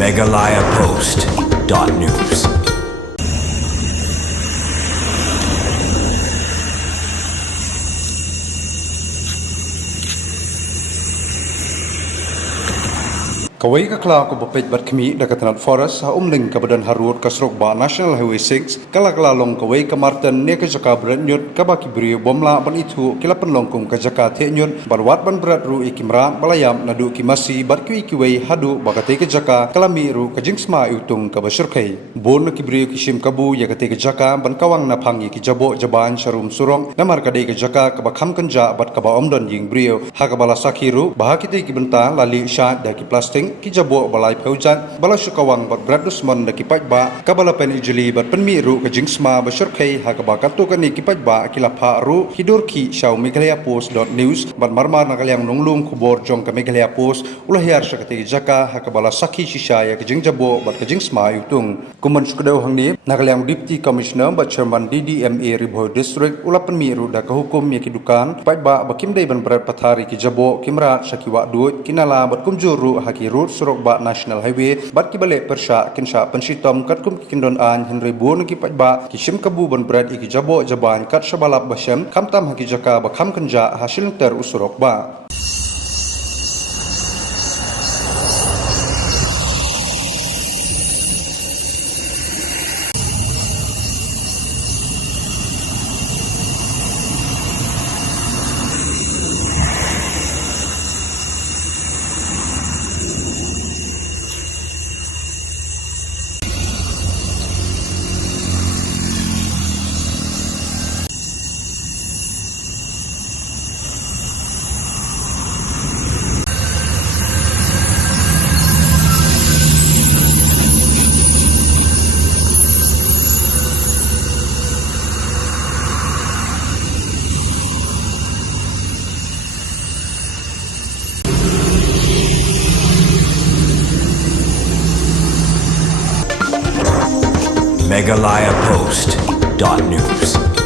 megalayapost.news. Kawai ka klau ko bapit bat kami dekat forest ha umling ka badan harut ka Srokba National Highway 6 kala long kawai ka Martin ne ka jaka berat nyut ka baki brio bomla ban itu kila penlongkum ka jaka the nyut barwat ban berat ru ikimra balayam nadu kimasi bat kiwai hadu bakate ka jaka kalami ru ka jingsma utung ka basurkai bon ki brio kishim kabu ya ka te ka jaka ban kawang na phangi ki jabo jaban sharum surong namar ka de ka jaka ka bakham kanja bat ka ba omdon ying brio ha ka bala sakhiru bahakite ki benta lali sha da ki plastic ki jabo balai paujan bala syukawang bat bradus mon da ki pajba kabala pen ijli bat penmi ru ka jingsma basurkai ha ka ba kantu kan ki pajba kila pha ru hidur ki shau megalayapost.news bat marmar na kalyang nunglung khubor jong ka megalayapost ulah yar sakati jaka ha ka bala sakhi shisha ya ka jingjabo bat ka jingsma yutung kuman sukadau hangni na kalyang deputy commissioner bat chairman DDMA Ribhoi district ulah penmi ru da ka hukum ya ki dukan pajba bakim dei ban berat pathari ki jabo kimra sakiwa duit kinala bat kumjuru ha ki Srokba National Highway bat ki balik persya kinsha pensitom kat kum kindon an Henry Bon ki pajba ki shim kabu ban berat iki jabo jaban kat shabalap basyam kamtam haki jaka bakham kenja hasil ter Srokba. megalayapost.news.